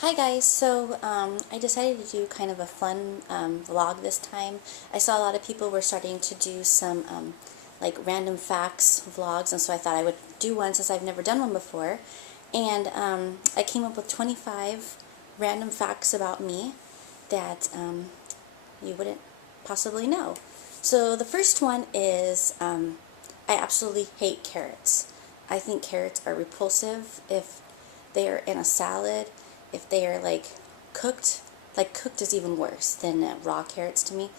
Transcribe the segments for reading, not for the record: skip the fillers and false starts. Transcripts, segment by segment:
Hi guys, so I decided to do kind of a fun vlog this time. I saw a lot of people were starting to do some like random facts vlogs, and so I thought I would do one since I've never done one before. And I came up with 25 random facts about me that you wouldn't possibly know. So the first one is I absolutely hate carrots. I think carrots are repulsive if they are in a salad. If they are like cooked is even worse than raw carrots to me.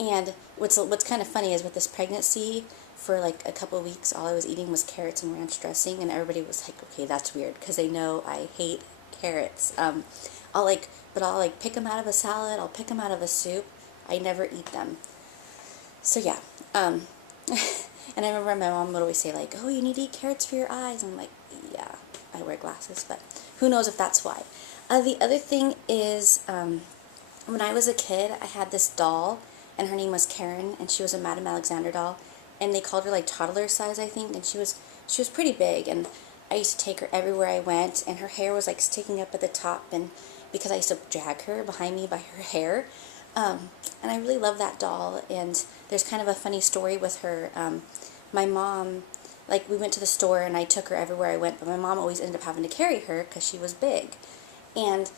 And what's kind of funny is with this pregnancy, for like a couple of weeks, all I was eating was carrots and ranch dressing, and everybody was like, "Okay, that's weird," because they know I hate carrots. I'll like pick them out of a salad. I'll pick them out of a soup. I never eat them. So yeah. And I remember my mom would always say like, "Oh, you need to eat carrots for your eyes." And I'm like, "Yeah, I wear glasses, but who knows if that's why." The other thing is, when I was a kid, I had this doll, and her name was Karen, and she was a Madame Alexander doll, and they called her like toddler size, I think, and she was pretty big, and I used to take her everywhere I went, and her hair was like sticking up at the top, and because I used to drag her behind me by her hair, and I really love that doll. And there's kind of a funny story with her. My mom, like, we went to the store and I took her everywhere I went, but my mom always ended up having to carry her because she was big. And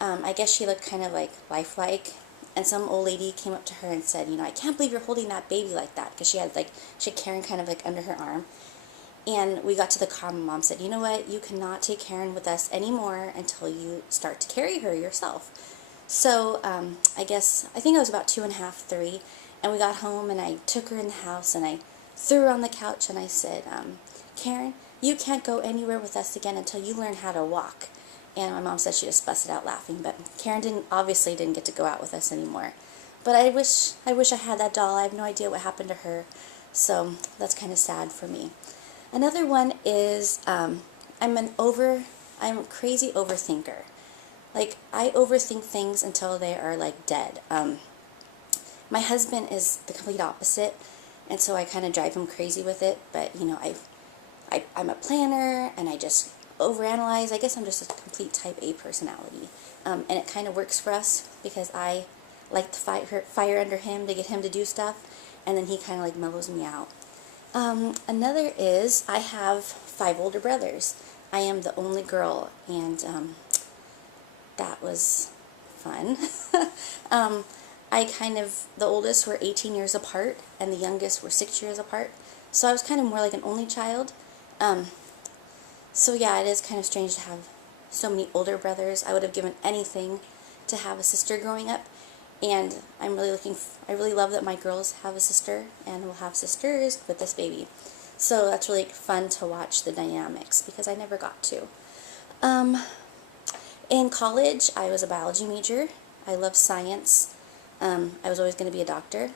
I guess she looked kind of like lifelike. And some old lady came up to her and said, "I can't believe you're holding that baby like that," because she had Karen kind of like under her arm. And we got to the car, and my mom said, "You know what? You cannot take Karen with us anymore until you start to carry her yourself." So I think I was about 2.5, 3, and we got home, and I took her in the house, and I threw her on the couch, and I said, "Karen, you can't go anywhere with us again until you learn how to walk." And my mom said she just busted out laughing, but Karen obviously didn't get to go out with us anymore. But I wish I had that doll. I have no idea what happened to her, so that's kind of sad for me. Another one is I'm a crazy overthinker. Like, I overthink things until they are like dead. My husband is the complete opposite, and so I kind of drive him crazy with it. But I'm a planner, and I just overanalyze. I guess I'm just a complete type A personality, and it kind of works for us because I like to fire under him to get him to do stuff, and then he kind of like mellows me out. Another is I have 5 older brothers. I am the only girl, and that was fun. um, the oldest were 18 years apart, and the youngest were 6 years apart. So I was kind of more like an only child. So yeah, it is kind of strange to have so many older brothers. I would have given anything to have a sister growing up. And I really love that my girls have a sister and will have sisters with this baby. So that's really fun to watch the dynamics because I never got to. In college, I was a biology major. I love science. I was always going to be a doctor.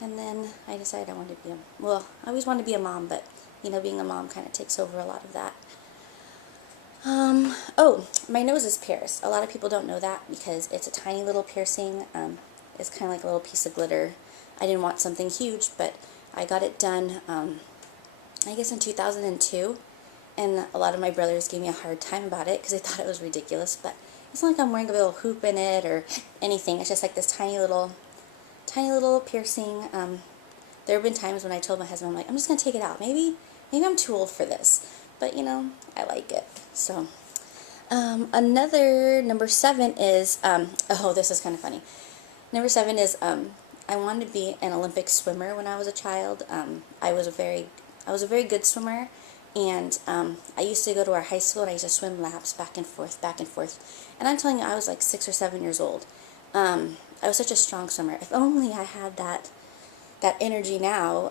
And then I decided I wanted to be I always wanted to be a mom, but, being a mom kind of takes over a lot of that. Oh, my nose is pierced. A lot of people don't know that because it's a tiny little piercing. It's kind of like a little piece of glitter. I didn't want something huge, but I got it done, I guess in 2002. And a lot of my brothers gave me a hard time about it because they thought it was ridiculous, but it's not like I'm wearing a little hoop in it or anything. It's just like this tiny little piercing. There have been times when I told my husband, I'm like, "I'm just going to take it out. Maybe I'm too old for this." But, I like it. So, number 7 is, this is kind of funny. Number 7 is, I wanted to be an Olympic swimmer when I was a child. I was a very good swimmer. And I used to go to our high school, and I used to swim laps back and forth, back and forth. And I'm telling you, I was like 6 or 7 years old. I was such a strong swimmer. If only I had that energy now.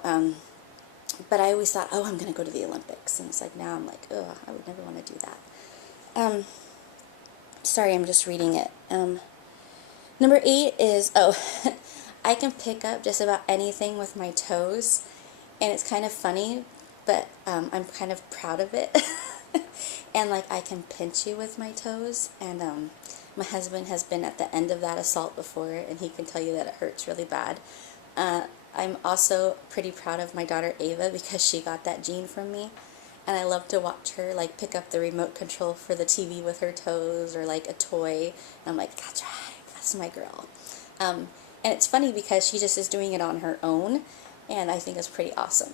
But I always thought, oh, I'm going to go to the Olympics. And it's like, now I'm like, ugh, I would never want to do that. Sorry, I'm just reading it. Number 8 is, I can pick up just about anything with my toes. And it's kind of funny, but I'm kind of proud of it. And like, I can pinch you with my toes, and my husband has been at the end of that assault before, and he can tell you that it hurts really bad. I'm also pretty proud of my daughter Ava because she got that gene from me, and I love to watch her like pick up the remote control for the TV with her toes or like a toy, and I'm like, that's right, that's my girl. And it's funny because she just is doing it on her own, and I think it's pretty awesome.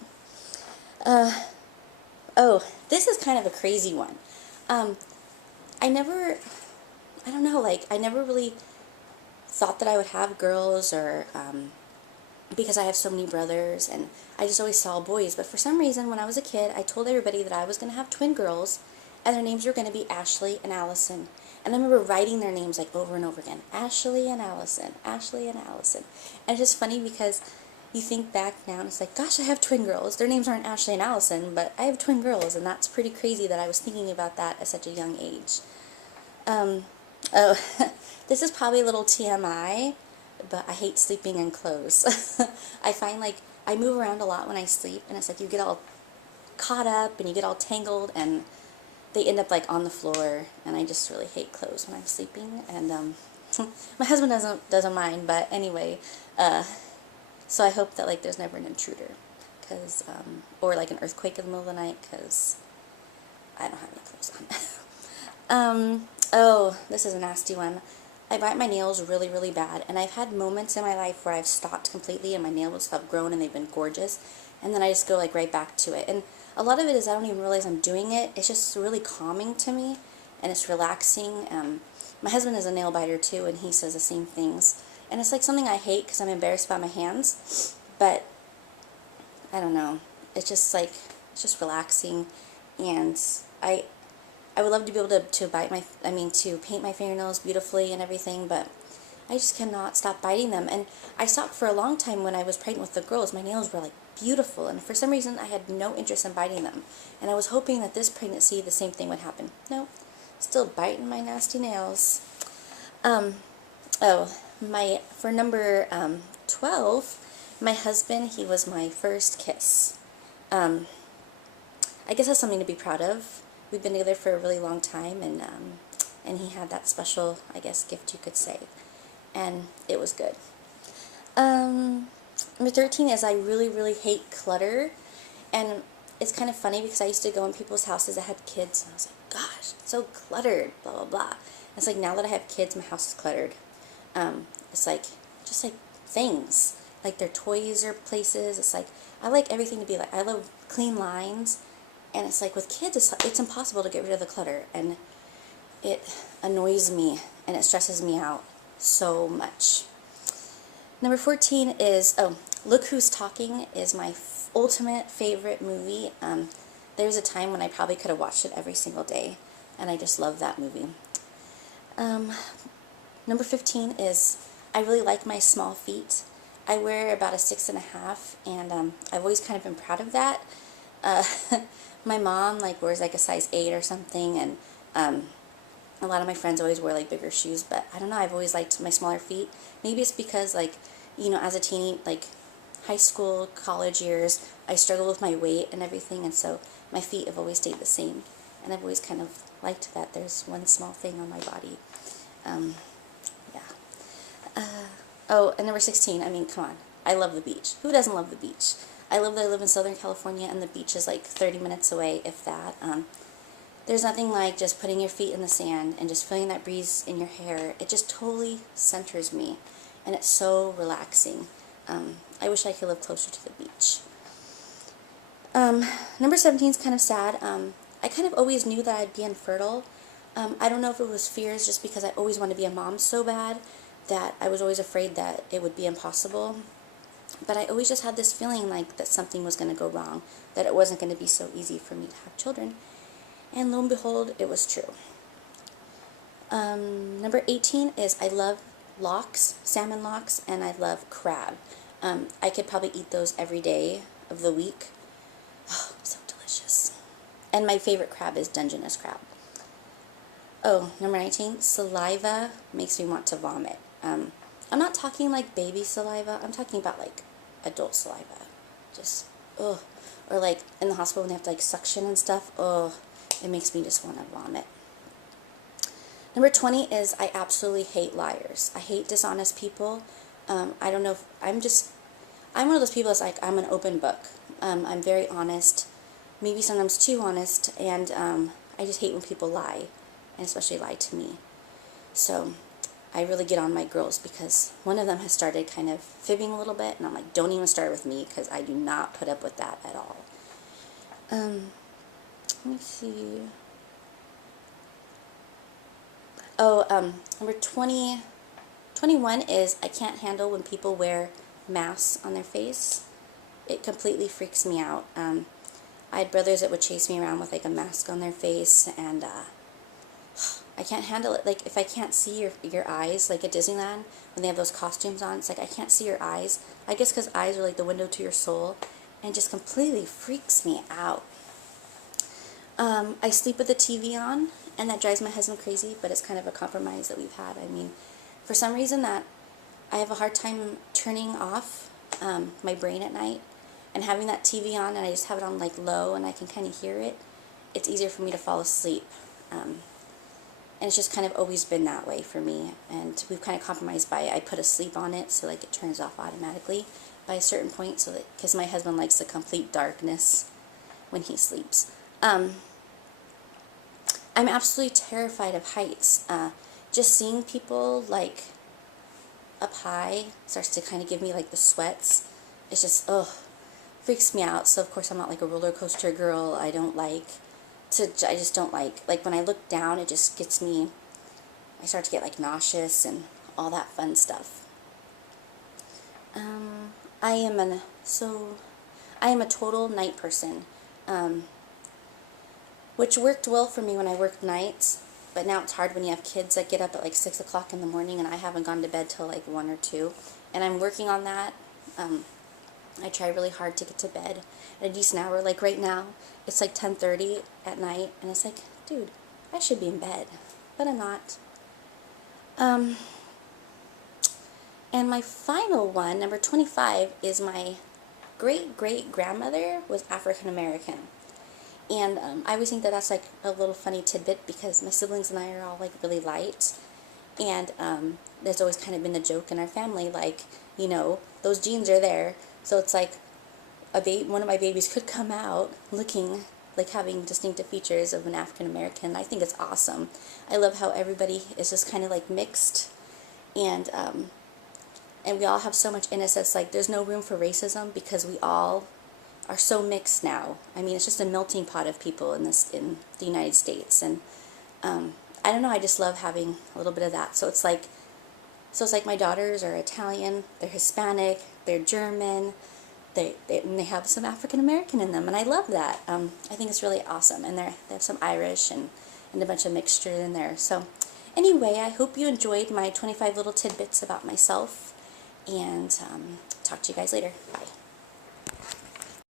Oh, this is kind of a crazy one. Um, I never, I don't know, like, I never really thought that I would have girls, or because I have so many brothers, and I just always saw boys. But for some reason, when I was a kid, I told everybody that I was going to have twin girls, and their names were going to be Ashley and Allison. And I remember writing their names like over and over again, Ashley and Allison, Ashley and Allison. And it's just funny because you think back now and it's like, gosh, I have twin girls. Their names aren't Ashley and Allison, but I have twin girls, and that's pretty crazy that I was thinking about that at such a young age. Oh, this is probably a little TMI, but I hate sleeping in clothes. I find like I move around a lot when I sleep, and it's like you get all caught up and you get all tangled, and they end up like on the floor, and I just really hate clothes when I'm sleeping. And my husband doesn't mind, but anyway, so I hope that like there's never an intruder, cause or like an earthquake in the middle of the night, cause I don't have any clothes on. Oh, this is a nasty one. I bite my nails really, really bad, and I've had moments in my life where I've stopped completely and my nails have grown and they've been gorgeous, and then I just go like right back to it. And a lot of it is I don't even realize I'm doing it. It's just really calming to me, and it's relaxing. My husband is a nail biter too, and he says the same things. And it's like something I hate because I'm embarrassed by my hands, but I don't know. It's just like, it's just relaxing, and I would love to be able to to paint my fingernails beautifully and everything, but I just cannot stop biting them. And I stopped for a long time when I was pregnant with the girls. My nails were like beautiful, and for some reason I had no interest in biting them. And I was hoping that this pregnancy the same thing would happen. No, still biting my nasty nails. For number 12, my husband, he was my first kiss. I guess that's something to be proud of. We've been together for a really long time, and he had that special, I guess, gift you could say, and it was good. Number 13 is I really, really hate clutter, and it's kind of funny because I used to go in people's houses that had kids, and I was like, gosh, it's so cluttered, blah, blah, blah. And it's like now that I have kids, my house is cluttered. It's like, just like things, like their toys or places. It's like, I like everything to be like, I love clean lines. And it's like with kids, it's impossible to get rid of the clutter, and it annoys me, and it stresses me out so much. Number 14 is, Look Who's Talking is my ultimate favorite movie. There was a time when I probably could have watched it every single day, and I just love that movie. Number 15 is, I really like my small feet. I wear about a 6.5, and I've always kind of been proud of that. My mom like wears like a size 8 or something, and a lot of my friends always wear like bigger shoes, but I don't know, I've always liked my smaller feet. Maybe it's because like, you know, as a teeny, like high school, college years, I struggled with my weight and everything, and so my feet have always stayed the same, and I've always kind of liked that there's one small thing on my body. Yeah. Oh, and number 16, I mean, come on. I love the beach. Who doesn't love the beach? I love that I live in Southern California, and the beach is like 30 minutes away, if that. There's nothing like just putting your feet in the sand and just feeling that breeze in your hair. It just totally centers me, and it's so relaxing. I wish I could live closer to the beach. Number 17 is kind of sad. I kind of always knew that I'd be infertile. I don't know if it was fears just because I always wanted to be a mom so bad that I was always afraid that it would be impossible. But I always just had this feeling like that something was going to go wrong, that it wasn't going to be so easy for me to have children. And lo and behold, it was true. Number 18 is I love lox, salmon lox, and I love crab. I could probably eat those every day of the week. Oh, so delicious. And my favorite crab is Dungeness crab. Oh, number 19, saliva makes me want to vomit. I'm not talking like baby saliva. I'm talking about like adult saliva. Just, ugh. Or like in the hospital when they have to like suction and stuff. Ugh. It makes me just want to vomit. Number 20 is I absolutely hate liars. I hate dishonest people. I don't know if I'm one of those people that's like, I'm an open book. I'm very honest. maybe sometimes too honest, and I just hate when people lie, and especially lie to me. So I really get on my girls because one of them has started kind of fibbing a little bit, and I'm like, don't even start with me because I do not put up with that at all. Let me see. Oh, number 21 is I can't handle when people wear masks on their face. It completely freaks me out. I had brothers that would chase me around with like a mask on their face, and I can't handle it. Like, if I can't see your eyes, like at Disneyland, when they have those costumes on, it's like I can't see your eyes. I guess because eyes are like the window to your soul, and it just completely freaks me out. I sleep with the TV on, and that drives my husband crazy, but it's kind of a compromise that we've had. I mean, for some reason that I have a hard time turning off my brain at night, and having that TV on, and I just have it on like low, and I can kind of hear it, it's easier for me to fall asleep. And it's just kind of always been that way for me, and we've kind of compromised by I put a sleep on it, so like it turns off automatically by a certain point, so that, because my husband likes the complete darkness when he sleeps. I'm absolutely terrified of heights. Just seeing people like up high starts to kind of give me like the sweats. It's just, ugh, freaks me out. So of course I'm not like a roller coaster girl. I just don't like when I look down, it just gets me, I start to get like nauseous and all that fun stuff. I am a total night person, which worked well for me when I worked nights, but now it's hard when you have kids that get up at like 6 o'clock in the morning, and I haven't gone to bed till like 1 or 2, and I'm working on that. I try really hard to get to bed at a decent hour. Like right now, it's like 10:30 at night, and it's like, dude, I should be in bed, but I'm not. And my final one, number 25, is my great-great-grandmother was African American. And I always think that that's like a little funny tidbit because my siblings and I are all like really light, and there's always kind of been a joke in our family, like, you know, those genes are there. So it's like one of my babies could come out looking like having distinctive features of an African American. I think it's awesome. I love how everybody is just kind of like mixed, and we all have so much in us that's like there's no room for racism because we all are so mixed now. I mean, it's just a melting pot of people in the United States, and I don't know. I just love having a little bit of that. So it's like my daughters are Italian, they're Hispanic, they're German, they have some African American in them, and I love that. I think it's really awesome, and they have some Irish and a bunch of mixture in there. So anyway, I hope you enjoyed my 25 little tidbits about myself, and talk to you guys later. Bye.